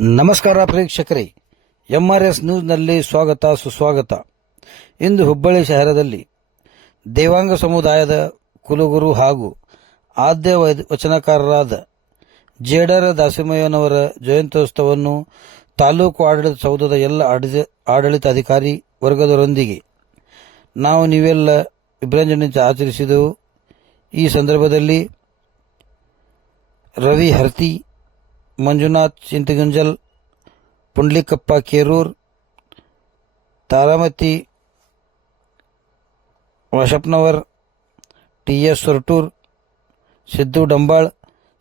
ನಮಸ್ಕಾರ ಪ್ರೇಕ್ಷಕರೇ. ಎಸ್ ನ್ಯೂಸ್ನಲ್ಲಿ ಸ್ವಾಗತ, ಸುಸ್ವಾಗತ. ಇಂದು ಹುಬ್ಬಳ್ಳಿ ಶಹರದಲ್ಲಿ ದೇವಾಂಗ ಸಮುದಾಯದ ಕುಲಗುರು ಹಾಗೂ ಆದ್ಯ ವಚನಕಾರರಾದ ಜೇಡರ ದಾಸಿಮಯ್ಯನವರ ಜಯಂತ್ಯೋತ್ಸವವನ್ನು ತಾಲೂಕು ಆಡಳಿತ ಸೌಧದ ಎಲ್ಲ ಆಡಳಿತ ಅಧಿಕಾರಿ ವರ್ಗದವರೊಂದಿಗೆ ನಾವು ನೀವೆಲ್ಲ ವಿಭ್ರಂಜನೆ ಆಚರಿಸಿದೆವು. ಈ ಸಂದರ್ಭದಲ್ಲಿ ರವಿ ಹರ್ತಿ ಮಂಜುನಾಥ್, ಚಿಂತಗುಂಜಲ್, ಪುಂಡ್ಲಿಕಪ್ಪ ಕೇರೂರ್, ತಾರಾಮತಿ, ವಶಪ್ನವರ್, ಟಿ ಎಸ್ ಸೊರಟೂರ್, ಸಿದ್ದು ಡಂಬಾಳ್,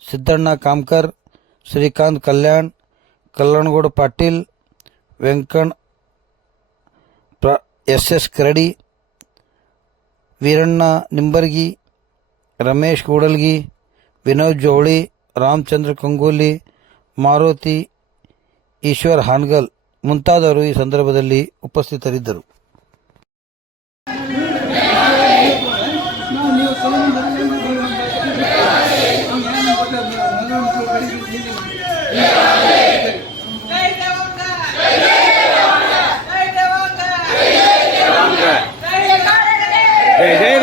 ಸಿದ್ದಣ್ಣ ಕಾಮ್ಕರ್, ಶ್ರೀಕಾಂತ್ ಕಲ್ಯಾಣ್, ಕಲ್ಲಣಗೌಡ ಪಾಟೀಲ್, ವೆಂಕಣ್, ಪ್ರ, ಎಸ್ ಎಸ್ ಕರಡಿ, ವೀರಣ್ಣ ನಿಂಬರ್ಗಿ, ರಮೇಶ್ ಕೂಡಲ್ಗಿ, ವಿನೋದ್ ಜೋಳಿ, ರಾಮಚಂದ್ರ ಕಂಗೋಲಿ ಮಾರುತಿ ಈಶ್ವರ್ ಹಾನ್ಗಲ್ ಮುಂತಾದವರು ಈ ಸಂದರ್ಭದಲ್ಲಿ ಉಪಸ್ಥಿತರಿದ್ದರು. ಜಯ ಜೈ